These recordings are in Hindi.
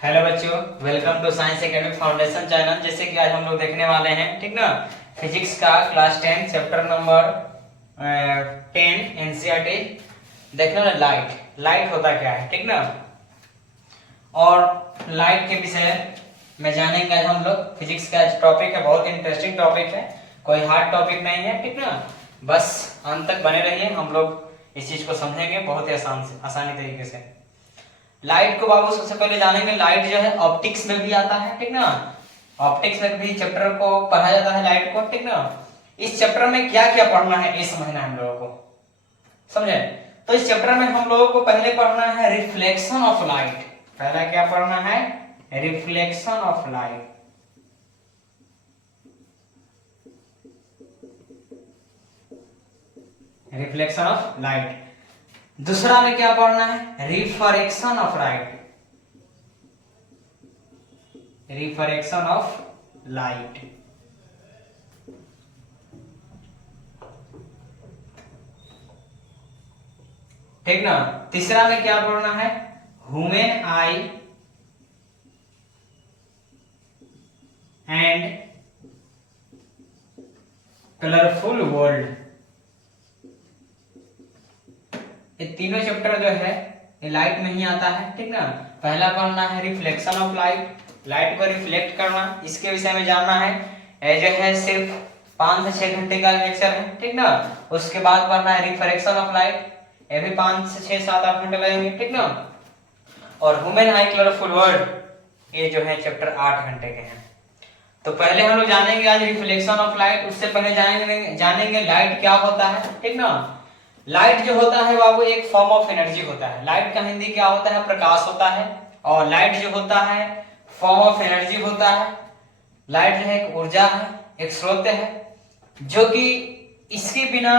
हेलो बच्चों, welcome to science academy foundation channel. जैसे कि आज हम लोग देखने वाले हैं, ठीक ना, फिजिक्स का क्लास 10 चैप्टर नंबर 10 एनसीईआरटी। देखना ना, लाइट होता क्या है, ठीक ना। और लाइट के विषय में जानेंगे आज हम लोग। फिजिक्स का टॉपिक है, बहुत इंटरेस्टिंग टॉपिक है, कोई हार्ड टॉपिक नहीं है, ठीक ना। बस अंत तक बने रहिए, हम लोग इस चीज को समझेंगे बहुत ही आसानी तरीके से। लाइट को बाबू सबसे पहले जानेंगे। लाइट जो है ऑप्टिक्स में भी आता है, ठीक ना। ऑप्टिक्स में भी चैप्टर को पढ़ा जाता है लाइट को, ठीक ना। इस चैप्टर में क्या क्या पढ़ना है ये समझना है हम लोगों को, समझे। तो इस चैप्टर में हम लोगों को पहले पढ़ना है रिफ्लेक्शन ऑफ लाइट। पहला क्या पढ़ना है? Reflection of light. Reflection of light. दूसरा में क्या पढ़ना है? Refraction of light. Refraction of light. ठीक ना। तीसरा में क्या पढ़ना है? Human I and colourful world. ये तीनों चैप्टर जो है ये लाइट में ही आता है, ठीक ना। पहला पढ़ना है रिफ्लेक्शन ऑफ लाइट, लाइट को रिफ्लेक्ट करना, इसके विषय में जानना है। ये जो है सिर्फ 5 से 6 घंटे का लेक्चर है, ठीक ना। उसके बाद पढ़ना है रिफ्रैक्शन ऑफ लाइट, ये भी 5 से 6 7 8 घंटे लगेंगे, ठीक ना। और ह्यूमन आई कलरफुल वर्ल्ड, ये जो है चैप्टर 8 घंटे के हैं। तो पहले हम लोग जानेंगे आज रिफ्लेक्शन ऑफ लाइट। उससे पहले जानेंगे लाइट क्या होता है, ठीक ना। लाइट जो होता है बाबू एक फॉर्म ऑफ एनर्जी होता है। लाइट का हिंदी क्या होता है? प्रकाश होता है। और लाइट जो होता है फॉर्म ऑफ एनर्जी होता है। लाइट जो है एक ऊर्जा है, एक स्रोत है, जो कि इसके बिना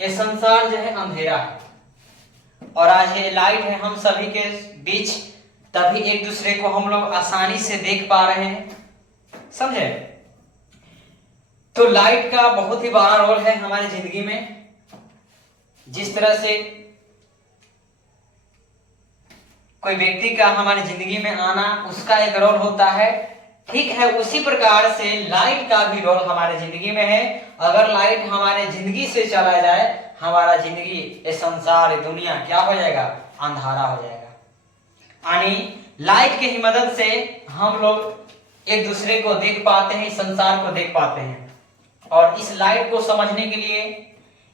ये संसार जो है अंधेरा है। और आज ये लाइट है हम सभी के बीच, तभी एक दूसरे को हम लोग आसानी से देख पा रहे हैं, समझे। तो लाइट का बहुत ही बड़ा रोल है हमारी जिंदगी में। जिस तरह से कोई व्यक्ति का हमारी जिंदगी में आना उसका एक रोल होता है, ठीक है, उसी प्रकार से लाइट का भी रोल हमारे जिंदगी में है। अगर लाइट हमारे जिंदगी से चला जाए, हमारा जिंदगी, ये संसार, ये दुनिया क्या हो जाएगा? अंधारा हो जाएगा। यानी लाइट की ही मदद से हम लोग एक दूसरे को देख पाते हैं, इस संसार को देख पाते हैं। और इस लाइट को समझने के लिए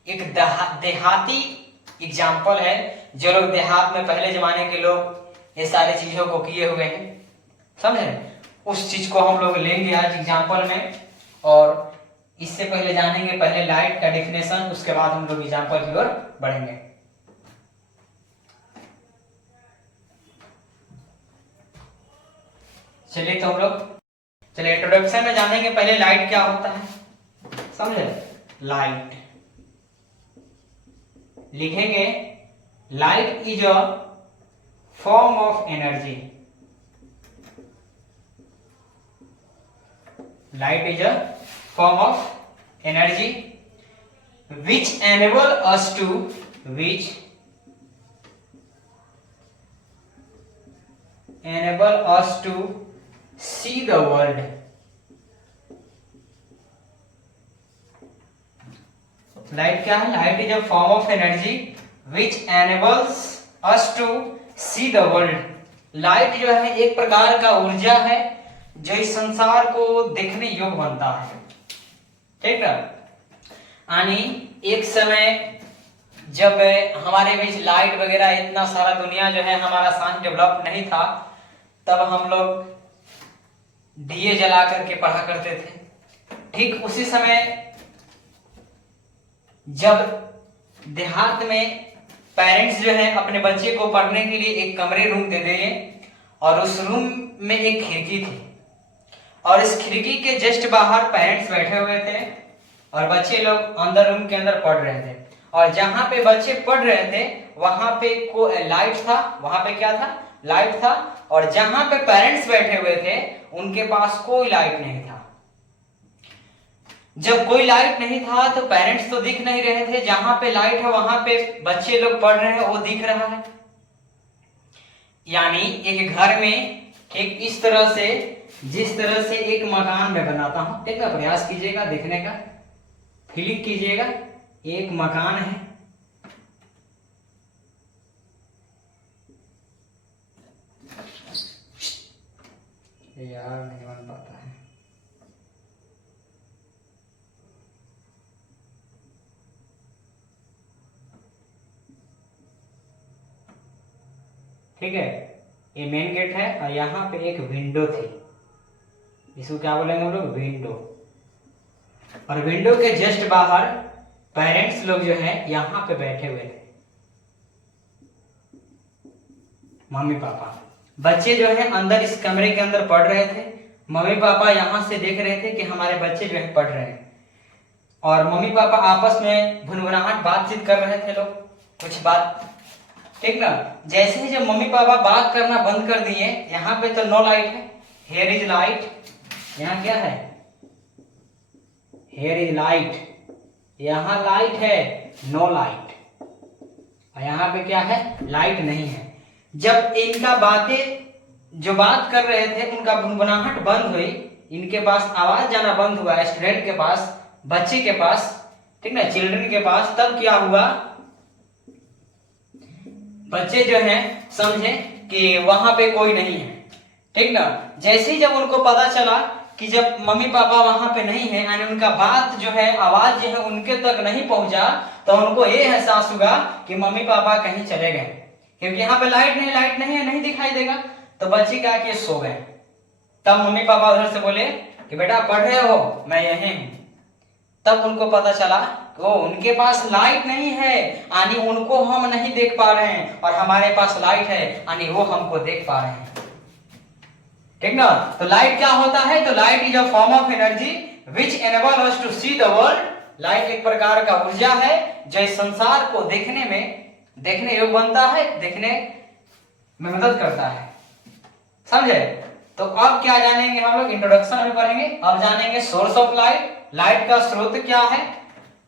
एक देहाती एग्जाम्पल है। जो लोग देहात में पहले जमाने के लोग ये सारी चीजों को किए हुए हैं, समझे, उस चीज को हम लोग लेंगे आज एग्जाम्पल में। और इससे पहले जानेंगे पहले लाइट का डेफिनेशन, उसके बाद हम लोग एग्जाम्पल की ओर बढ़ेंगे। चलिए तो हम लोग इंट्रोडक्शन में जानेंगे पहले लाइट क्या होता है, समझे। लाइट लिखेंगे, light is a form of energy. Light is a form of energy which enable us to see the world. Light क्या है? Light is a form of energy which enables us to see the world. Light जो है एक प्रकार का ऊर्जा है जो इस संसार को देखने योग्य बनता है, ठीक है। यानी एक समय जब हमारे बीच लाइट वगैरह इतना सारा दुनिया जो है हमारा साइंस डेवलप नहीं था, तब हम लोग दिए जला करके पढ़ा करते थे। ठीक उसी समय जब देहात में पेरेंट्स जो है अपने बच्चे को पढ़ने के लिए एक कमरे रूम दे दिए, और उस रूम में एक खिड़की थी, और इस खिड़की के जस्ट बाहर पेरेंट्स बैठे हुए थे और बच्चे लोग अंदर रूम के अंदर पढ़ रहे थे। और जहां पे बच्चे पढ़ रहे थे वहां पे लाइट था, वहां पे क्या था? लाइट था। और जहां पे पेरेंट्स बैठे हुए थे उनके पास कोई लाइट नहीं था। जब कोई लाइट नहीं था तो पेरेंट्स तो दिख नहीं रहे थे, जहां पे लाइट है वहां पे बच्चे लोग पढ़ रहे हैं वो दिख रहा है। यानी एक घर में ठीक इस तरह से, जिस तरह से एक मकान में बनाता हूं, ठीक ना, प्रयास कीजिएगा देखने का, फीलिंग कीजिएगा। एक मकान है, यार नहीं बन पाता है, ठीक है। ये मेन गेट है और यहाँ पे एक विंडो थी, इसको क्या बोलेंगे हम लोग, विंडो। और विंडो के जस्ट बाहर पेरेंट्स लोग जो है यहाँ पे बैठे हुए थे, मम्मी पापा। बच्चे जो है अंदर इस कमरे के अंदर पढ़ रहे थे, मम्मी पापा यहाँ से देख रहे थे कि हमारे बच्चे जो है पढ़ रहे हैं, और मम्मी पापा आपस में भुनभुनाहट बातचीत कर रहे थे लोग, कुछ बात, ठीक ना। जैसे ही जब मम्मी पापा बात करना बंद कर दिए, यहाँ पे तो नो लाइट है, हेयर इज लाइट, यहाँ क्या है, हेयर इज लाइट, यहाँ लाइट है, नो लाइट, और यहाँ पे क्या है, लाइट नहीं है। जब इनका बातें जो बात कर रहे थे उनका भुनभुनाहट बंद हुई, इनके पास आवाज जाना बंद हुआ, स्टूडेंट के पास, बच्चे के पास, ठीक ना, चिल्ड्रन के पास, तब क्या हुआ, बच्चे जो हैं समझे कि वहां पे कोई नहीं है, ठीक ना। जैसे ही जब उनको पता चला कि जब मम्मी पापा वहां पे नहीं है, यानी उनका बात जो है, आवाज जो है उनके तक नहीं पहुंचा, तो उनको ये एहसास हुआ कि मम्मी पापा कहीं चले गए, क्योंकि यहाँ पे लाइट नहीं है, नहीं दिखाई देगा। तो बच्चे क्या किए, सो गए। तब मम्मी पापा उधर से बोले कि बेटा पढ़ रहे हो, मैं यहीं हूं। तब उनको पता चला कि उनके पास लाइट नहीं है, यानी उनको हम नहीं देख पा रहे हैं, और हमारे पास लाइट है, यानी वो हमको देख पा रहे हैं, ठीक ना। तो लाइट क्या होता है, तो light is a form of energy which enable us to see the world. Light एक प्रकार का ऊर्जा है जो इस संसार को देखने योग्य बनता है, देखने में मदद करता है, समझे। तो अब क्या जानेंगे हम लोग, इंट्रोडक्शन में पढ़ेंगे। अब जानेंगे सोर्स ऑफ लाइट, लाइट का स्रोत क्या है,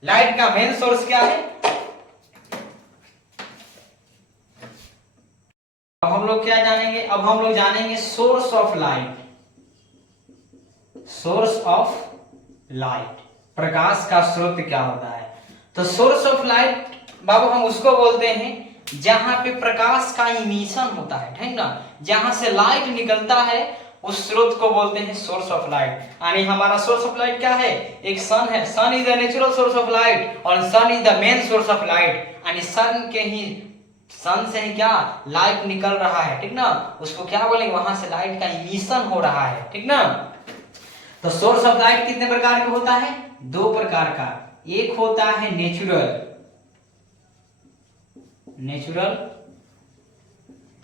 लाइट का मेन सोर्स क्या है। अब हम लोग क्या जानेंगे, अब हम लोग जानेंगे source of light. Source of light, प्रकाश का स्रोत क्या होता है। तो सोर्स ऑफ लाइट बाबू हम उसको बोलते हैं जहां पे प्रकाश का इमिशन होता है, ठीक ना, जहां से लाइट निकलता है, उस स्रोत को बोलते हैं सोर्स ऑफ लाइट। यानी हमारा सोर्स ऑफ लाइट क्या है, एक सन है, sun is the natural source of light, और sun is the main source of light. यानी सन से ही क्या लाइट निकल रहा है, ठीक ना, उसको क्या बोलेंगे, वहां से लाइट का इमिशन हो रहा है, ठीक ना। तो सोर्स ऑफ लाइट कितने प्रकार का होता है, दो प्रकार का। एक होता है नेचुरल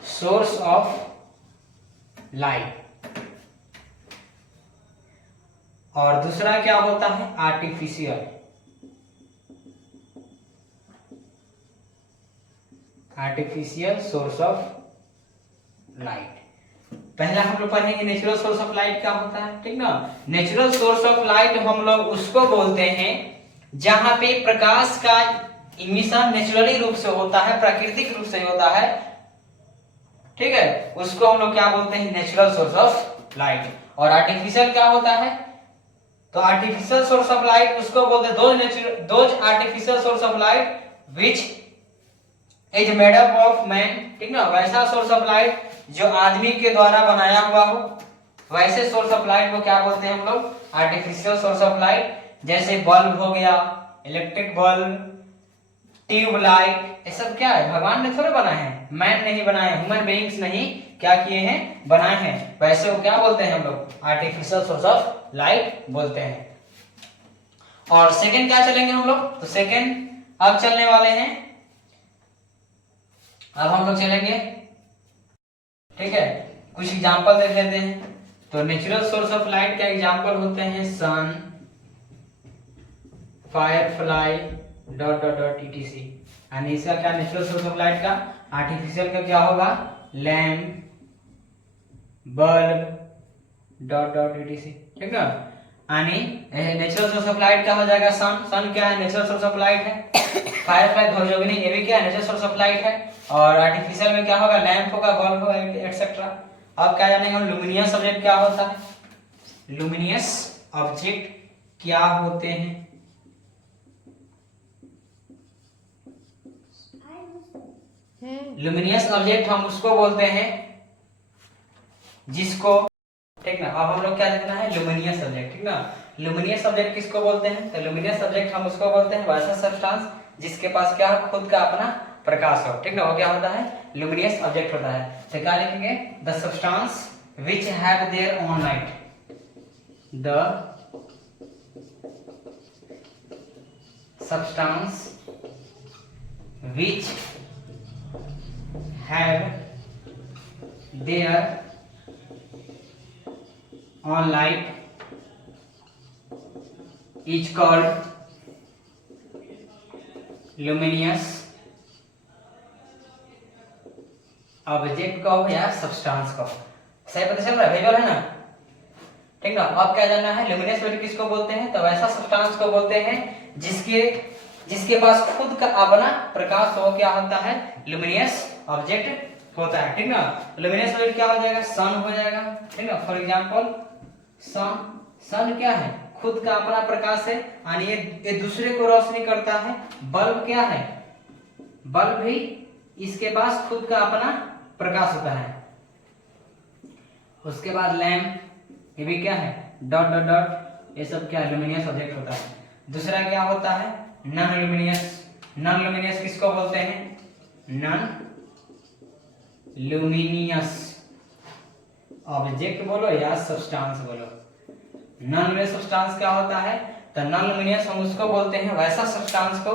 सोर्स ऑफ लाइट, और दूसरा क्या होता है, आर्टिफिशियल सोर्स ऑफ लाइट। पहला हम लोग पढ़ेंगे नेचुरल सोर्स ऑफ लाइट क्या होता है, ठीक ना। नेचुरल सोर्स ऑफ लाइट हम लोग उसको बोलते हैं जहां पे प्रकाश का इमिशन नेचुरली रूप से होता है, प्राकृतिक रूप से होता है, ठीक है, उसको हम लोग क्या बोलते हैं, नेचुरल सोर्स ऑफ लाइट। और आर्टिफिशियल क्या होता है, तो आर्टिफिशियल सोर्स ऑफ लाइट उसको बोलते हैं those artificial source of light which is made up of man, ठीक ना, वैसा सोर्स ऑफ लाइट जो आदमी के द्वारा बनाया हुआ हो, वैसे सोर्स ऑफ लाइट को क्या बोलते हैं हम लोग, आर्टिफिशियल सोर्स ऑफ लाइट। जैसे बल्ब हो गया, इलेक्ट्रिक बल्ब, ट्यूब लाइट, ये सब क्या है, भगवान ने थोड़े बनाए हैं, मैन नहीं बनाए, ह्यूमन बीइंग्स नहीं क्या किए हैं, बनाए हैं, वैसे वो क्या बोलते हैं हम लोग, आर्टिफिशियल सोर्स ऑफ लाइट बोलते हैं। और सेकंड क्या चलेंगे हम लोग, तो सेकंड अब चलने वाले हैं, अब हम लोग चलेंगे, ठीक है, कुछ एग्जांपल देख लेते हैं। तो नेचुरल सोर्स ऑफ लाइट का एग्जांपल होते हैं sun, firefly dot dot dot etc। यानी इसका क्या नेचुरल सोर्स ऑफ लाइट का, आर्टिफिशियल का क्या होगा, lamp, bulb dot dot etc, ठीक ना। यानी नेचुरल सोर्स ऑफ लाइट क्या हो जाएगा, सन, सन क्या है, नेचुरल सोर्स ऑफ लाइट है। फायरफ्लाई ध्वजोगिनी ये भी क्या है, नेचुरल सोर्स ऑफ लाइट है। और आर्टिफिशियल में क्या होगा, लैंप होगा, बल्ब होगा, एक्सेट्रा। अब क्या जानेंगे हम, लुमिनियस ऑब्जेक्ट क्या होता है, लुमिनियस ऑब्जेक्ट क्या होते हैं। लुमिनियस ऑब्जेक्ट हम उसको बोलते हैं जिसको, ठीक ना। अब हम लोग क्या देखना है, लुमिनियस ऑब्जेक्ट, ठीक ना। लुमिनियस ऑब्जेक्ट किसको बोलते हैं, तो लुमिनियस ऑब्जेक्ट हम उसको बोलते हैं वैसा सब्सटेंस जिसके पास क्या है, खुद का अपना प्रकाश हो, ठीक ना। वो क्या होता है, लुमिनियस ऑब्जेक्ट होता है। तो क्या लिखेंगे, the substance which have their own light, the substance which have their own light is called luminous object कहो या सब्सटेंस कहो, सही पता चल रहा है, भेजल है ना, ठीक ना। अब क्या जानना है, लुमिनियस ऑब्जेक्ट किसको बोलते हैं, तो वैसा सब्सटेंस को बोलते हैं जिसके पास खुद का अपना प्रकाश हो, क्या होता है, लुमिनियस ऑब्जेक्ट होता है, ठीक ना। लुमिनियस ऑब्जेक्ट क्या हो जाएगा, सन हो जाएगा, ठीक ना। फॉर एग्जांपल सन क्या है, खुद का अपना प्रकाश है, यानी ये दूसरे को रोशनी करता है। बल्ब क्या है, बल्ब भी इसके पास खुद का अपना प्रकाश होता है। उसके बाद लैंप, ये भी क्या है, डॉट डॉट डॉट, ये सब क्या लुमिनियस ऑब्जेक्ट होता है। दूसरा क्या होता है, नॉन लुमिनियस। नॉन लुमिनियस किसको बोलते हैं, नॉन लुमिनियस ऑब्जेक्ट बोलो या सब्सटेंस बोलो। नॉन लुमिनियस सब्सटेंस क्या होता है, तो नॉन लुमिनियस हम उसको बोलते हैं वैसा सब्सटेंस को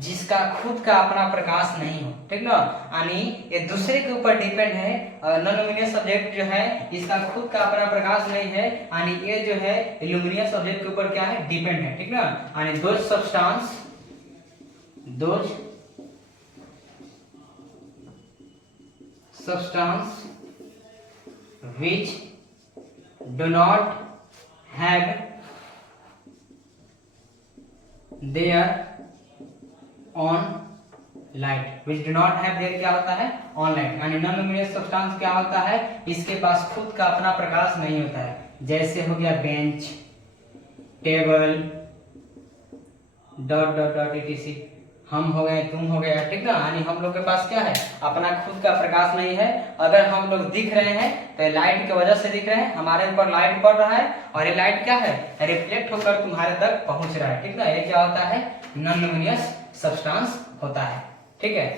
जिसका खुद का अपना प्रकाश नहीं हो, ठीक ना, यानी ये दूसरे के ऊपर डिपेंड है। नॉन लुमिनियस ऑब्जेक्ट जो है इसका खुद का अपना प्रकाश नहीं है, यानी ये जो है लुमिनियस ऑब्जेक्ट के ऊपर क्या है, डिपेंड है, ठीक ना। यानी those substance which do not have their own light, which do not have their क्या होता है, on light, यानी नॉन लुमिनियस सब्सटेंस क्या होता है, इसके पास खुद का अपना प्रकाश नहीं होता है। जैसे हो गया bench, table, dot dot dot etc, हम हो गए, तुम हो गया, ठीक ना। यानी हम लोग के पास क्या है, अपना खुद का प्रकाश नहीं है। अगर हम लोग दिख रहे हैं तो लाइट की वजह से दिख रहे हैं, हमारे ऊपर लाइट पड़ रहा है और ये लाइट क्या है, रिफ्लेक्ट होकर तुम्हारे तक पहुंच रहा है, ठीक ना। ये क्या होता है, नॉन लुमिनियस सब्सटेंस होता है, ठीक है,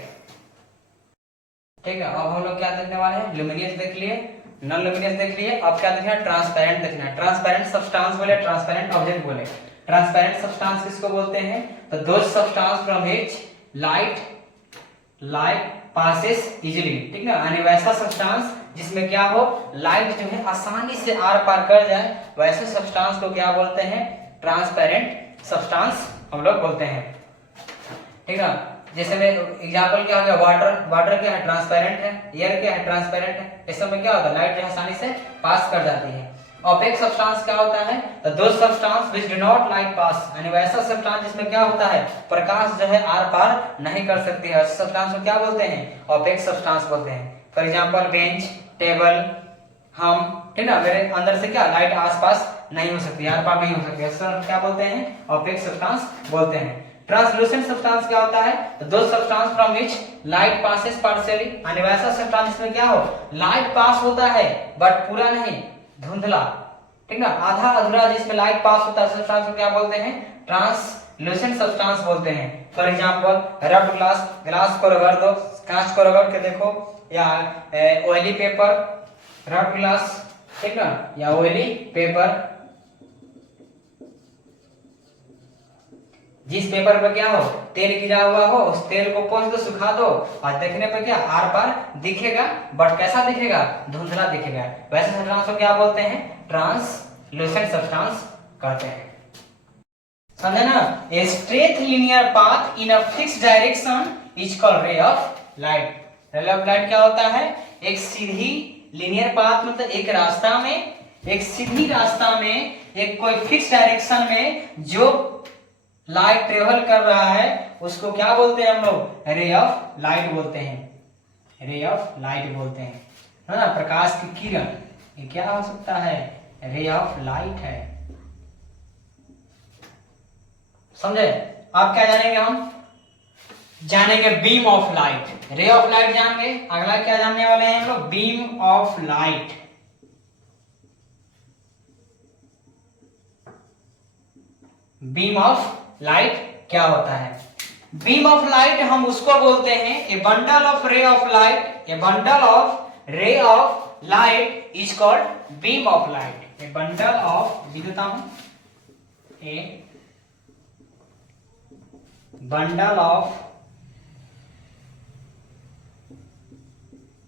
ठीक है। अब हम लोग क्या देखने वाले हैं, लुमिनियस देख लिए, नॉन लुमिनियस देख लिए। अब क्या देखना है, ट्रांसपेरेंट देखना है। ट्रांसपेरेंट सब्सटेंस बोले, ट्रांसपेरेंट ऑब्जेक्ट बोले। ट्रांसपेरेंट सब्सटेंस किसको बोलते हैं, तो those substance from which light passes easily, ठीक ना, यानी वैसा सब्सटेंस जिसमें क्या हो, लाइट जो है आसानी से आर पार कर जाए, वैसे सब्सटेंस को क्या बोलते हैं, ट्रांसपेरेंट सब्सटेंस हम लोग बोलते हैं, ठीक ना। जैसे में एग्जांपल क्या हो गया, वाटर क्या है, ट्रांसपेरेंट है। एयर क्या है, ट्रांसपेरेंट है। इस समय क्या होता है, लाइट जो आसानी से पास कर जाती है। ऑपेक सब्सटेंस क्या होता है, तो दो substance which do not light pass, यानी वैसा सब्सटेंस जिसमें क्या होता है, प्रकाश जो है आर पार नहीं कर सकती है, उस सब्सटेंस को क्या बोलते हैं, ऑपेक सब्सटेंस बोलते हैं। फॉर एग्जांपल बेंच, टेबल, हम, ठीक ना, मेरे अंदर से क्या लाइट आसपास नहीं हो सकती, आर पार नहीं हो सकती, सर क्या बोलते हैं, ऑपेक सब्सटेंस बोलते हैं। ट्रांसलूसेंट सब्सटेंस क्या होता है, तो दो substance from which light passes partially, यानी वैसा सब्सटेंस जिसमें क्या हो, लाइट पास होता है बट पूरा नहीं, धुंधला, ठीक ना, आधा अधूरा जिसमें लाइट पास होता है, सब्सटेंस को क्या बोलते हैं, ट्रांसलूसेंट सब्सटेंस बोलते हैं। For example rubbed glass, glass को रगड़ दो, कांच को रगड़ के देखो, या ऑयली पेपर, रब्ड ग्लास, ठीक ना, या ऑयली पेपर, जिस पेपर पर क्या हो, तेल गिरा हुआ हो, उस तेल को पोंछ दो, सुखा दो, और देखने पर क्या आर पार दिखेगा, बट कैसा दिखेगा, धुंधला दिखेगा। वैसे सब्सटेंस को क्या बोलते हैं, ट्रांसलूसेंट सब्सटेंस कहते हैं, समझे ना। A straight linear path in a fixed direction is called रे ऑफ लाइट। रे ऑफ लाइट क्या होता है, एक सीधी लिनियर पाथ, मतलब एक रास्ता में, एक सीधी रास्ता में, एक कोई फिक्स डायरेक्शन में जो लाइट ट्रेवल कर रहा है, उसको क्या बोलते हैं हम लोग, रे ऑफ लाइट बोलते हैं, रे ऑफ लाइट बोलते हैं, है ना, प्रकाश की किरण, ये क्या हो सकता है, रे ऑफ लाइट है। समझे? आप क्या जानेंगे, हम जानेंगे बीम ऑफ लाइट। रे ऑफ लाइट जान गए, अगला क्या जानने वाले हैं हम लोग, beam of light. Beam of light क्या होता है? बीम ऑफ लाइट हम उसको बोलते हैं, a bundle of ray of light, A bundle of ray of light is called beam of light. A bundle of, लिखता हूं, ए bundle of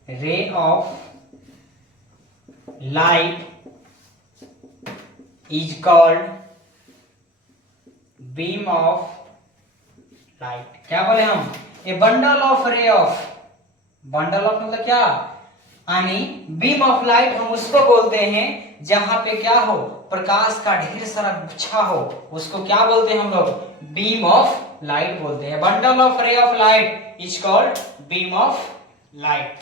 ray of light is called beam of light. क्या बोले हम, ए bundle of ray of, bundle of मतलब क्या, यानी बीम ऑफ लाइट हम उसको बोलते हैं जहां पे क्या हो, प्रकाश का ढेर सारा गुच्छा हो, उसको क्या बोलते हैं हम लोग, बीम ऑफ लाइट बोलते हैं। Bundle of ray of light is called beam of light.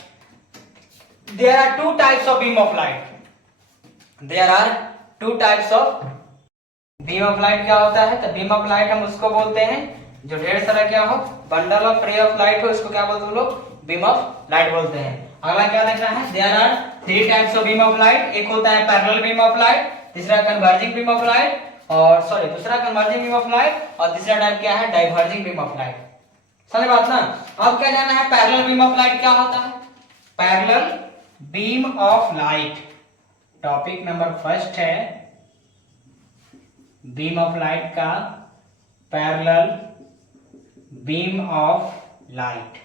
There are two types of beam of light, there are two types of beam of light. क्या होता है, तो बीम ऑफ लाइट हम उसको बोलते हैं जो ढेर सारा क्या हो, bundle of ray of light हो, उसको क्या बोलते हैं लोग, बीम ऑफ लाइट बोलते हैं। अगला क्या देखना है, there are three types of beam of light. एक होता है पैरेलल बीम ऑफ लाइट, तीसरा कन्वर्जिंग बीम ऑफ लाइट, और सॉरी दूसरा कन्वर्जिंग बीम ऑफ लाइट, और तीसरा टाइप क्या है, डाइवर्जिंग बीम ऑफ लाइट। समझ बात ना? अब क्या जानना है, पैरेलल बीम ऑफ लाइट क्या होता है। Parallel beam of light, topic number first है बीम ऑफ लाइट का, parallel beam of light.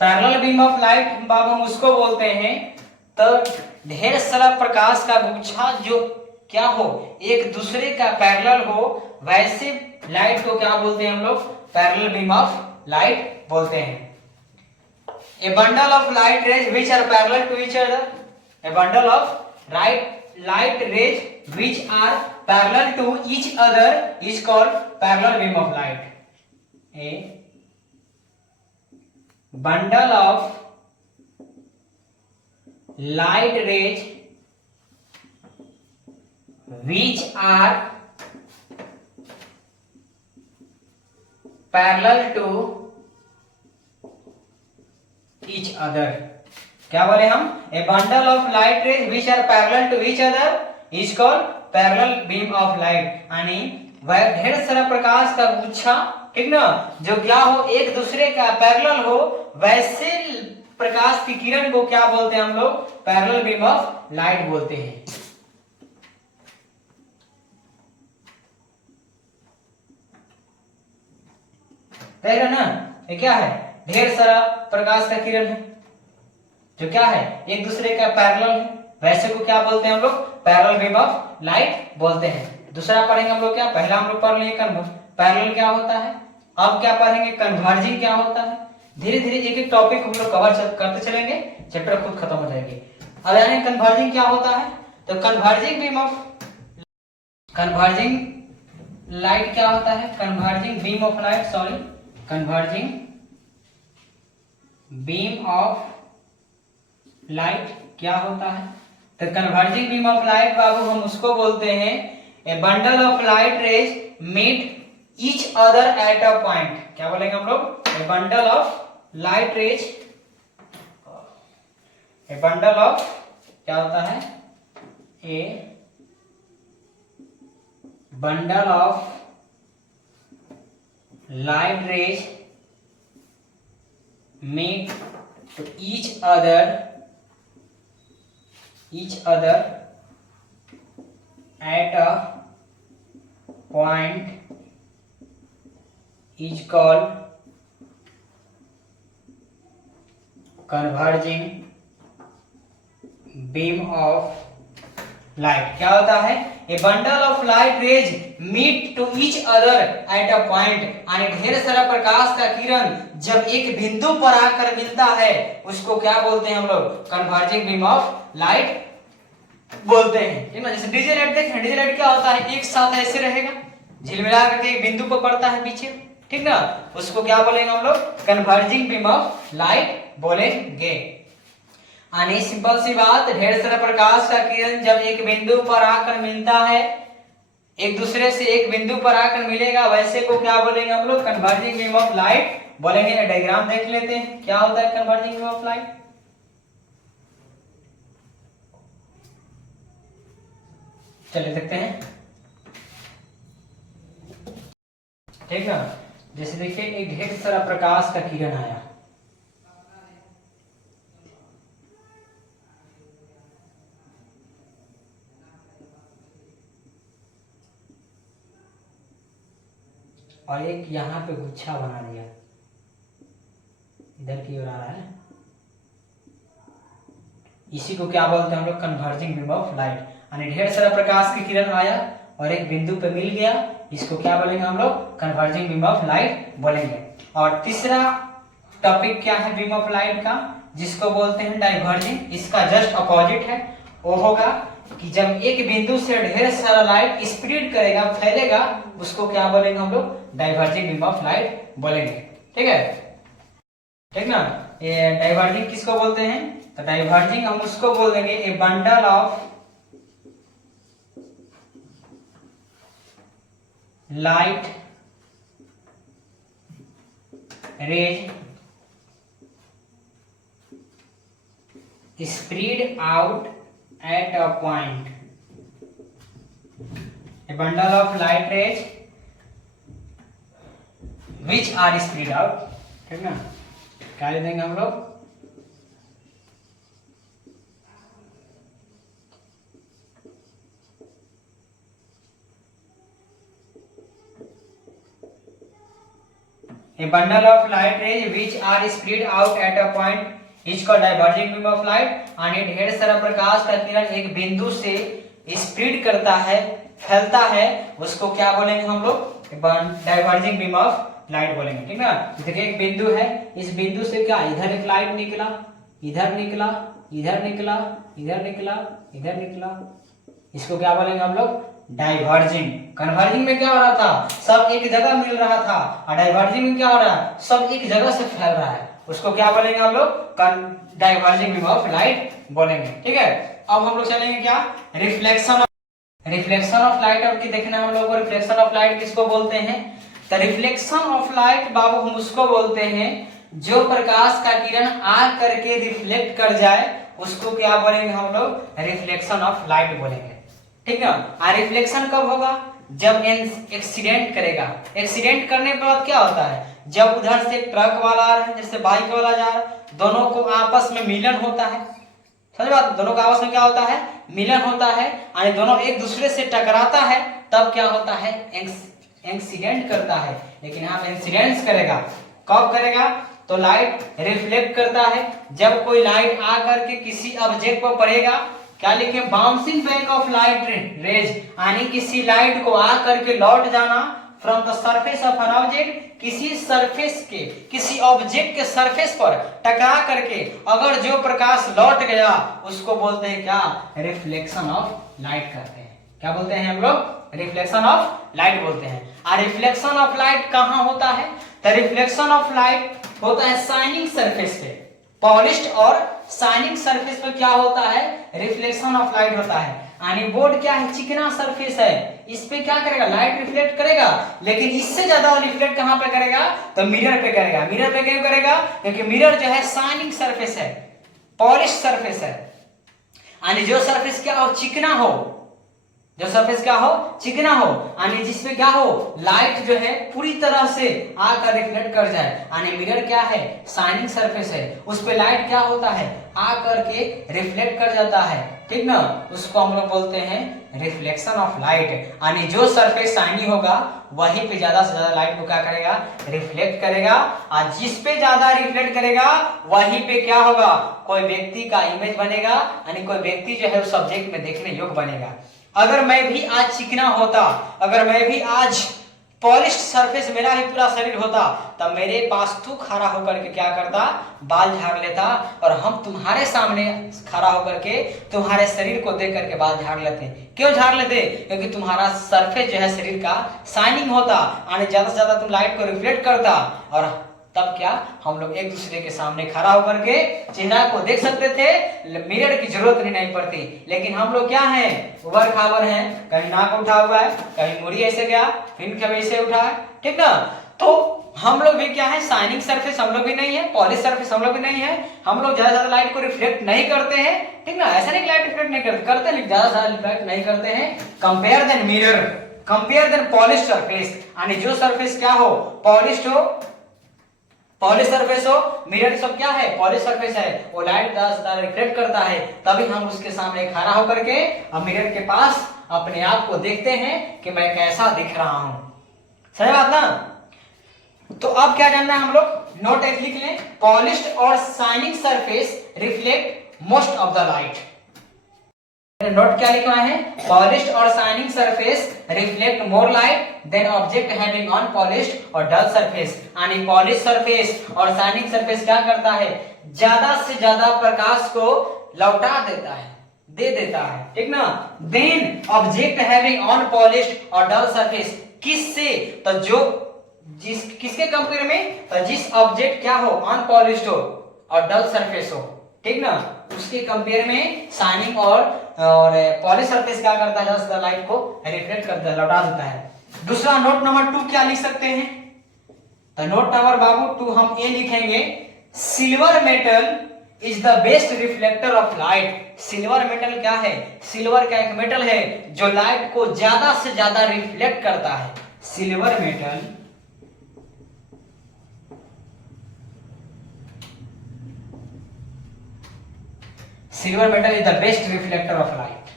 Parallel beam of light बाब हम उसको बोलते हैं तो ढेर सारा प्रकाश का गुच्छा जो क्या हो, एक दूसरे का पैरेलल हो, वैसे लाइट को क्या बोलते हैं हम लोग, पैरेलल बीम ऑफ लाइट बोलते हैं। A bundle of light rays which are parallel to each other, a bundle of light rays which are parallel to each other is called parallel beam of light. A bundle of light rays which are parallel to each other। क्या बोले हम, a bundle of light rays which are parallel to each other is called parallel beam of light। यानी वह ढेर सारा प्रकाश का गुच्छा, ठीक ना, जो क्या हो, एक दूसरे का पैरेलल हो, वैसे प्रकाश की किरण को क्या बोलते हैं हम लोग, पैरेलल बीम ऑफ लाइट बोलते हैं। देख रहे ना, ये क्या है, ढेर सारा प्रकाश का किरण है जो क्या है, एक दूसरे का पैरेलल है, वैसे को क्या बोलते हैं हम लोग, पैरेलल बीम ऑफ लाइट बोलते हैं। दूसरा पढ़ेंगे हम लोग क्या, पहला हम लोग पढ़ लिए पैरेलल क्या होता है, अब क्या पढ़ेंगे कन्वर्जिंग क्या होता है। धीरे धीरे एक एक टॉपिक हम लोग कवर करते चलेंगे, चैप्टर खुद खत्म हो जाएगी। अब यानी कन्वर्जिंग क्या होता है, तो कन्वर्जिंग लाइट क्या होता है, converging beam of light, sorry converging beam of light क्या होता है, तो कन्वर्जिंग बीम ऑफ लाइट बाबू हम उसको बोलते हैं a bundle of light rays meet each other at a point. क्या बोलेंगे हम लोग, a bundle of light rays, a bundle of क्या होता है, a bundle of light rays meet to each other at a point is called converging beam of light। क्या होता है, a bundle of light rays meet to each other at a point, यानी ढेर सारा प्रकाश का किरण जब एक बिंदु पर आकर मिलता है उसको क्या बोलते हैं हम लोग, कन्वर्जिंग बीम ऑफ लाइट बोलते हैं। ठीक ना, जैसे डीजे लाइट देखें, डीजे लाइट क्या होता है, एक साथ ऐसे रहेगा, झिलमिला करके एक बिंदु पर पड़ता है पीछे, ठीक ना, उसको क्या बोलेंगे हम लोग, कन्वर्जिंग बीम ऑफ लाइट बोलेंगे। यानी सिंपल सी बात, ढेर सारा प्रकाश का किरण जब एक बिंदु पर आकर मिलता है, एक दूसरे से एक बिंदु पर आकर मिलेगा, वैसे को क्या बोलेंगे हम लोग? कन्वर्जिंग बीम ऑफ लाइट बोलेंगे। डायग्राम देख लेते हैं क्या होता है कन्वर्जिंग बीम ऑफ लाइट। चलिए देखते हैं, ठीक ना। जैसे देखिए एक ढेर सारा प्रकाश का किरण आया, और एक यहाँ पे गुच्छा बना दिया, इधर की ओर आ रहा है, इसी को क्या बोलते हैं हम लोग? Converging beam of light. यानी ढेर सारा प्रकाश की किरण आया और एक बिंदु पे मिल गया, इसको क्या बोलेंगे हम लोग? कन्वर्जिंग बीम ऑफ लाइट बोलेंगे। और तीसरा टॉपिक क्या है बीम ऑफ लाइट का? जिसको बोलते हैं डाइवर्जिंग। इसका जस्ट अपोजिट है, वो होगा कि जब एक बिंदु से ढेर सारा लाइट स्प्रेड करेगा, फैलेगा, उसको क्या बोलेंगे हम लोग? डाइवर्जिंग बीम ऑफ लाइट बोलेंगे। ठीक है, ठीक ना। ये डाइवर्जिंग किसको बोलते हैं? तो डाइवर्जिंग हम उसको बोल देंगे ए bundle of light raise spread out at a point, a bundle of light rays which are spread out, ठीक ना। क्या लिख देंगे हम लोग? A bundle of light rays which are spread out at a point is called diverging beam of light। यानी ढेर सारा प्रकाश का किरण एक बिंदु से स्प्रेड करता है, फैलता है, उसको क्या बोलेंगे हम लोग? डाइवर्जिंग बीम ऑफ लाइट बोलेंगे। ठीक है, देखिए एक बिंदु है, इस बिंदु से क्या इधर एक लाइट निकला, इधर निकला, इधर निकला, इधर निकला, इधर निकला, इसको क्या बोलेंगे हम लोग? डाइवर्जिंग। कन्वर्जिंग में क्या हो रहा था? सब एक जगह मिल रहा था, और डाइवर्जिंग में क्या हो रहा है? सब एक जगह से फैल रहा है, उसको क्या बोलेंगे हम लोग? डाइवर्जिंग बीम ऑफ लाइट बोलेंगे। ठीक है, अब हम लोग चलेंगे क्या? Reflection of light. अब की देखना हम लोग को रिफ्लेक्शन ऑफ लाइट किसको बोलते हैं? तो रिफ्लेक्शन ऑफ लाइट बाबू हम उसको बोलते हैं जो प्रकाश का किरण आ करके रिफ्लेक्ट कर जाए, उसको क्या बोलेंगे हम लोग? रिफ्लेक्शन ऑफ लाइट बोलेंगे। ठीक है, रिफ्लेक्शन कब होगा? जब एक्सीडेंट करेगा। एक्सीडेंट करने के बाद क्या होता है? जब उधर से ट्रक वाला आ रहा है, जैसे बाइक वाला जा रहा है, दोनों को आपस में मिलन होता है। समझ बात? दोनों का आपस में क्या होता है? मिलन होता है, यानी दोनों एक दूसरे से टकराता है, तब क्या होता है? एक्सीडेंट करता है। लेकिन यहाँ इंसिडेंस करेगा, कब करेगा? तो लाइट रिफ्लेक्ट करता है, जब कोई लाइट आकर के किसी ऑब्जेक्ट पर पड़ेगा, क्या लिखे? Bouncing back of light raise, यानी किसी लाइट को आकर के लौट जाना from the surface of an object, किसी सरफेस के, किसी ऑब्जेक्ट के सरफेस पर टकरा करके अगर जो प्रकाश लौट गया, उसको बोलते हैं क्या? रिफ्लेक्शन ऑफ लाइट करते हैं। क्या बोलते हैं हम लोग? रिफ्लेक्शन ऑफ लाइट बोलते हैं। और रिफ्लेक्शन ऑफ लाइट कहाँ होता है? तो रिफ्लेक्शन ऑफ लाइट होता है शाइनिंग सरफेस पे, पॉलिश्ड और शाइनिंग सरफेस पर क्या होता है? रिफ्लेक्शन ऑफ लाइट होता है। यानी बोर्ड क्या है? चिकना सरफेस है, इस पे क्या करेगा? लाइट रिफ्लेक्ट करेगा, लेकिन इससे ज्यादा रिफ्लेक्ट कहां पे करेगा? तो मिरर पे करेगा। मिरर पे क्यों करेगा? क्योंकि मिरर जो है शाइनिंग सरफेस है, पॉलिश सरफेस है। यानी जो सरफेस क्या हो? चिकना हो, जो सरफेस क्या हो? चिकना हो, यानी जिसमें क्या हो? लाइट जो है पूरी तरह से आकर रिफ्लेक्ट कर जाए। यानी मिरर क्या है? शाइनिंग सरफेस है, उस पे लाइट क्या होता है? आकर के रिफ्लेक्ट कर जाता है। ठीक ना, उसको हम लोग बोलते हैं रिफ्लेक्शन ऑफ लाइट। यानी जो सरफेस शाइनी होगा वहीं पे ज्यादा से ज्यादा लाइट को क्या करेगा? रिफ्लेक्ट करेगा, और जिस पे ज्यादा रिफ्लेक्ट करेगा वहीं पे क्या होगा? कोई व्यक्ति का इमेज बनेगा, यानी कोई व्यक्ति जो है उस सब्जेक्ट में देखने योग्य बनेगा। अगर मैं भी आज चिकना होता, अगर मैं भी आज पॉलिश्ड सरफेस मेरा ही पूरा शरीर होता, तब मेरे पास तू खड़ा होकर के क्या करता? बाल झाड़ लेता, और हम तुम्हारे सामने खड़ा होकर के तुम्हारे शरीर को देख करके बाल झाड़ लेते। क्यों झाड़ लेते? क्योंकि तुम्हारा सरफेस जो है शरीर का शाइनिंग होता, यानी ज्यादा से ज्यादा तुम लाइट को रिफ्लेक्ट करता, और तब क्या हम लोग एक दूसरे के सामने खड़ा होकर के चेहरा को देख सकते थे, मिरर की जरूरत नहीं पड़ती। लेकिन हम लोग क्या हैं, उबड़ खाबड़ हैं, कहीं नाक उठा हुआ है, कहीं मुड़ी ऐसे गया, फिर कभी ऐसे उठा है, ठीक ना। तो हम लोग भी क्या है, शाइनिंग सरफेस हम लोग भी नहीं है, पॉलिश सरफेस हम लोग भी नहीं है। हम लोग ज्यादा लाइट को रिफ्लेक्ट नहीं करते हैं, ठीक ना। ऐसा नहीं लाइट रिफ्लेक्ट नहीं करते लेकिन ज्यादा रिफ्लेक्ट नहीं करते हैं। Compare then mirror, compare then polish surface, यानी जो सरफेस क्या हो, पॉलिश हो, पॉलिश सरफेस हो, मिरर सब क्या है, पॉलिश सरफेस है, वो लाइट ज्यादा रिफ्लेक्ट करता है। तभी हम उसके सामने खड़ा होकर के अब मिरर के पास अपने आप को देखते हैं कि मैं कैसा दिख रहा हूं। सही बात ना। तो अब क्या जानना है हम लोग, नोट एक लिख लें, पॉलिश्ड और shining surface reflect most of the light. Note क्या लिखा है, पॉलिश्ड और shining surface reflect more light than object having unpolished और डल सरफेस। यानी पॉलिश सरफेस और शाइनिंग सरफेस क्या करता है, ज्यादा से ज्यादा प्रकाश को लौटा देता है, दे देता है, ठीक ना। देन ऑब्जेक्ट हैविंग अनपॉलिश्ड और डल सरफेस, किससे, तो जो किसके कंपेयर में, तो जिस ऑब्जेक्ट क्या हो, अनपॉलिश्ड हो और डल सरफेस हो, ठीक ना, उसके कंपेयर में शाइनिंग और पॉलिश सरफेस क्या करता है, ज्यादा लाइट को रिफ्लेक्ट करता है, लौटा देता है। दूसरा नोट नंबर 2 क्या लिख सकते हैं, तो नोट नंबर बाबू 2 हम ये लिखेंगे, silver metal is the best reflector of light. Silver metal क्या है, सिल्वर का एक मेटल है जो लाइट को ज्यादा से ज्यादा रिफ्लेक्ट करता है। Silver metal silver metal is the best reflector of light.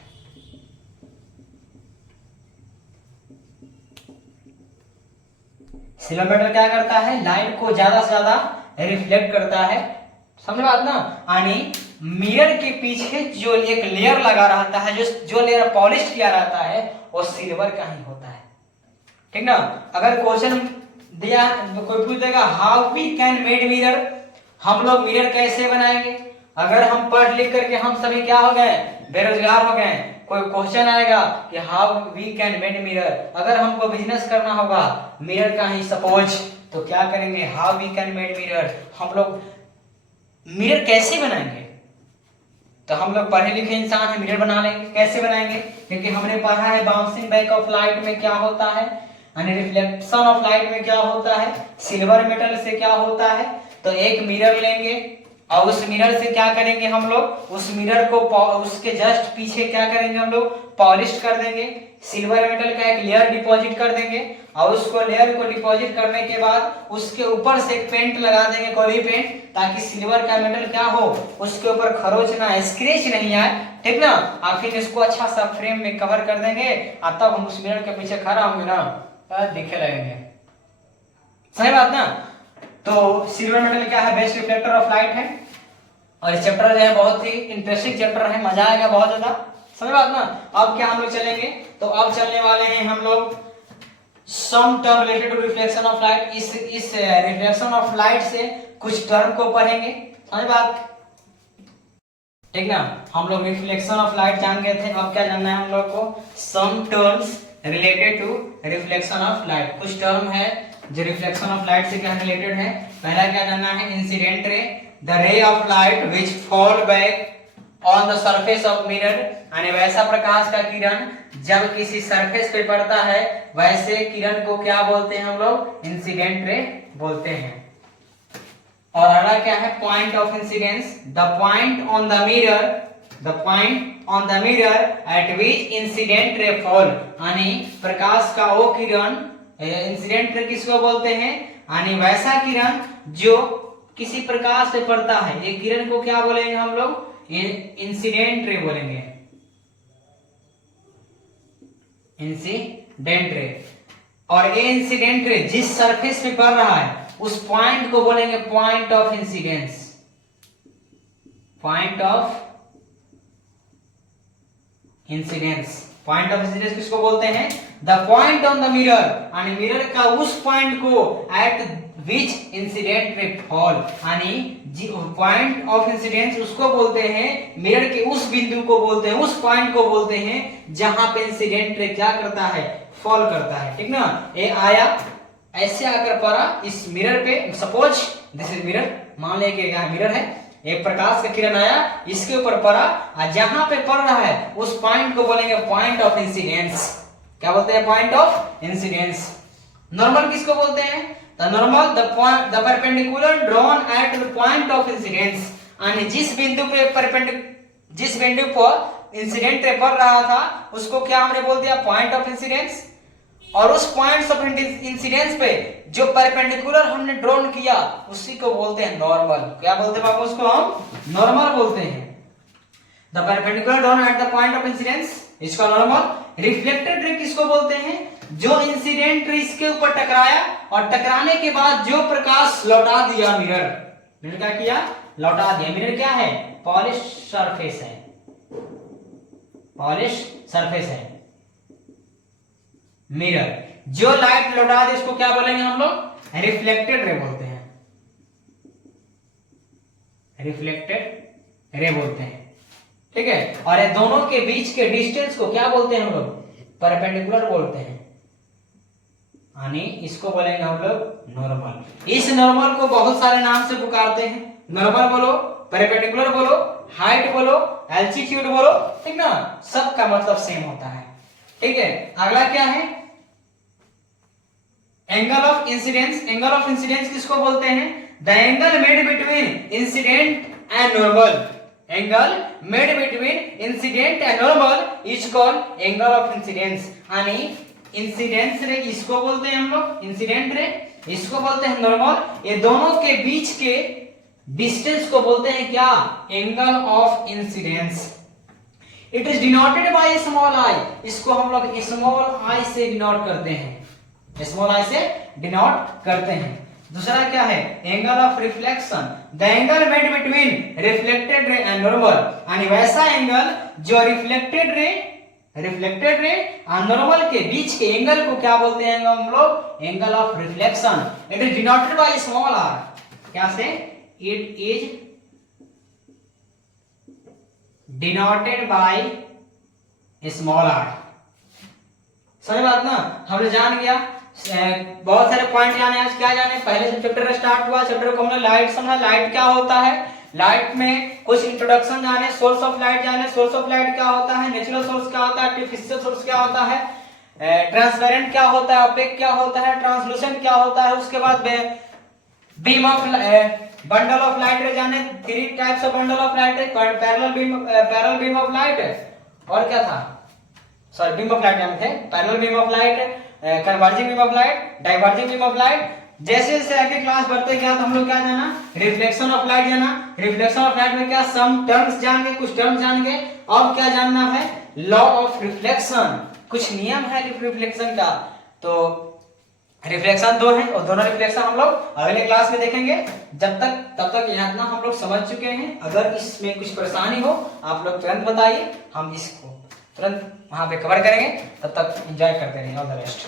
Silver metal क्या करता है, लाइट को ज्यादा से ज्यादा रिफ्लेक्ट करता है, समझ बात ना। यानी मिरर के पीछे जो एक लेयर लगा रहता है, जो लेयर पॉलिश किया रहता है, वो सिल्वर का ही होता है, ठीक ना। अगर क्वेश्चन दिया तो कोई पूछ देगा how we can made mirror, हम लोग मिरर कैसे बनाएंगे। अगर हम पढ़ लिख करके हम सभी क्या हो गए, बेरोजगार हो गए, कोई क्वेश्चन आएगा कि how we can made mirror, अगर हमको बिजनेस करना होगा मिरर का ही सपोज, तो क्या करेंगे, how we can made mirror, हम लोग मिरर कैसे बनाएंगे। तो हम लोग पढ़े लिखे इंसान है, मिरर बना लेंगे। कैसे बनाएंगे, क्योंकि हमने पढ़ा है बाउंसिंग बैक ऑफ लाइट में क्या होता है, यानी रिफ्लेक्शन ऑफ लाइट में क्या होता है, सिल्वर मेटल से क्या होता है। तो एक मिरर लेंगे और उस मिरर से क्या करेंगे हम लोग, उस मिरर को उसके जस्ट पीछे क्या करेंगे हम लोग, पॉलिश कर देंगे, सिल्वर मेटल का एक लेयर डिपॉजिट कर देंगे और उसको लेयर को डिपॉजिट करने के बाद उसके ऊपर से एक पेंट लगा देंगे, कोई भी पेंट, ताकि सिल्वर का मेटल क्या हो, उसके ऊपर खरोच ना, स्क्रैच नहीं आए, ठीक ना। और फिर इसको अच्छा सा फ्रेम में कवर कर देंगे और तब हम उस मिरर के पीछे खड़ा होंगे ना, दिखे लगेंगे। सही बात ना। तो सिल्वर मेटल क्या है, बेस्ट रिफ्लेक्टर ऑफ लाइट है। और इस चैप्टर जो है बहुत ही इंटरेस्टिंग चैप्टर है, मजा आएगा बहुत ज्यादा, समझ बात ना। अब क्या हम लोग चलेंगे, तो अब चलने वाले हैं हम लोग some term related to reflection of light. इस रिफ्लेक्शन ऑफ लाइट से कुछ टर्म को पढ़ेंगे, समझ बात, ठीक ना। हम लोग रिफ्लेक्शन ऑफ लाइट जान गए थे, अब क्या जानना है हम लोग को, some terms related to reflection of light. कुछ टर्म है जो रिफ्लेक्शन ऑफ लाइट से क्या रिलेटेड है। पहला क्या जानना है, इंसिडेंट रे, द रे of light which fall back on the surface of mirror, यानी वैसा प्रकाश का किरण जब किसी सरफेस पे पड़ता है, वैसे किरण को क्या बोलते हैं हम लोग, इंसिडेंट रे बोलते हैं। और अगला क्या है, point of incidence, the point on the mirror, the point on the mirror at which incident ray fall, यानी प्रकाश का वो किरण, इंसिडेंट रे किसको बोलते हैं, यानी वैसा किरण जो किसी प्रकाश पे पड़ता है, ये किरण को क्या बोलेंगे हम लोग, इंसिडेंट रे बोलेंगे, इंसिडेंट रे। और ये इंसिडेंट रे जिस सरफेस पे पड़ रहा है उस पॉइंट को बोलेंगे point of incidence, point of incidence. Point of incidence किसको बोलते हैं, the point on the mirror, यानी मिरर का उस पॉइंट को एट विच इंसिडेंट रे फॉल, यानी पॉइंट ऑफ इंसिडेंस उसको बोलते हैं, मिरर के उस बिंदु को बोलते हैं, उस पॉइंट को बोलते हैं जहां पे इंसिडेंट रे क्या करता है, फॉल करता है, ठीक ना। ये आया ऐसे आकर पड़ा इस मिरर पे, सपोज दिस इज मिरर, मान लें कि यहाँ मिरर है, एक प्रकाश का किरण आया इसके ऊपर पड़ा और जहां पे पड़ रहा है उस पॉइंट को बोलेंगे पॉइंट ऑफ इंसिडेंस। क्या बोलते हैं? Point of incidence. नॉर्मल किसको बोलते हैं? The normal the perpendicular drawn at the point of incidence, यानी जिस बिंदु पर इंसिडेंट पड़ रहा था उसको क्या हमने बोल दिया? Point of incidence. और उस पॉइंट ऑफ इंसिडेंस पे जो परपेंडिकुलर हमने ड्रॉन किया उसी को बोलते हैं नॉर्मल। क्या बोलते हैं बाबू? उसको हम नॉर्मल बोलते हैं। The perpendicular drawn at the point of incidence, इसका नॉर्मल। रिफ्लेक्टेड रे किसको बोलते हैं? जो इंसिडेंट रे इसके ऊपर टकराया और टकराने के बाद जो प्रकाश लौटा दिया मिरर, मिरर क्या किया? लौटा दिया। मिरर क्या है? पॉलिश सरफेस है, पॉलिश सरफेस है मिरर। जो लाइट लौटा दे उसको क्या बोलेंगे हम लोग? रिफ्लेक्टेड रे बोलते हैं, रिफ्लेक्टेड रे बोलते हैं। ठीक है, और ये दोनों के बीच के डिस्टेंस को क्या बोलते हैं हम लोग? परपेंडिकुलर बोलते हैं, यानी इसको बोलेंगे हम लोग नॉर्मल। इस नॉर्मल को बहुत सारे नाम से पुकारते हैं। नॉर्मल बोलो, परपेंडिकुलर बोलो, हाइट बोलो, एल्टीट्यूड बोलो, ठीक ना, सबका मतलब सेम होता है। ठीक है, अगला क्या है? Angle of incidence. Angle of incidence किसको बोलते हैं? The angle made between incident and normal. Angle made between incident and normal is called angle of incidence. यानी इंसिडेंस रे इसको बोलते हैं हम लोग, इंसिडेंट रे इसको बोलते हैं नॉर्मल। ये दोनों के बीच के डिस्टेंस को बोलते हैं क्या? Angle of incidence. It is denoted by small I. इसको हम लोग स्मॉल आई से डिनोट करते हैं, स्मॉल आई से डिनोट करते हैं। दूसरा क्या है? Angle of reflection. The angle made between reflected ray and normal, यानी वैसा एंगल जो रिफ्लेक्टेड रे और नॉर्मल के बीच के एंगल को क्या बोलते हैं हम लोग? Angle of reflection. It is denoted by small r. क्या से? It is denoted by small r. समझ बात ना? हमने जान गया, बहुत सारे पॉइंट जाने। आज क्या जाने? पहले से चैप्टर स्टार्ट हुआ, चैप्टर को हमने लाइट समझा, लाइट क्या होता है, लाइट में कुछ इंट्रोडक्शन जाने, सोर्स ऑफ लाइट जाने, सोर्स ऑफ लाइट क्या होता है, नेचुरल सोर्स क्या होता है, आर्टिफिशियल सोर्स क्या होता है, ट्रांसपेरेंट क्या होता है, ओपेक क्या होता है, ट्रांसलूसेंट क्या होता है। उसके बाद beam of bundle of light जाने, 3 types of bundle of light, parallel beam of light, और क्या था? सॉरी, बीम ऑफ लाइट जाने थे, parallel beam of light, converging beam of light, diverging beam of light. जैसे जैसे आगे क्लास बढ़ते गया तो हम लोग क्या जाना? रिफ्लेक्शन ऑफ लाइट जाना। रिफ्लेक्शन ऑफ लाइट में क्या सम टर्म्स जानेंगे, कुछ टर्म्स जानेंगे। अब क्या जानना है? लॉ ऑफ रिफ्लेक्शन, कुछ नियम है रिफ्लेक्शन का। तो रिफ्लेक्शन 2 है और दोनों रिफ्लेक्शन हम लोग अगले क्लास में देखेंगे। तब तक इतना हम लोग समझ चुके हैं। अगर इसमें कुछ परेशानी हो आप लोग तुरंत बताइए, हम इसको तुरंत वहां पे कवर करेंगे। तब तक एंजॉय करते रहिए। All the best.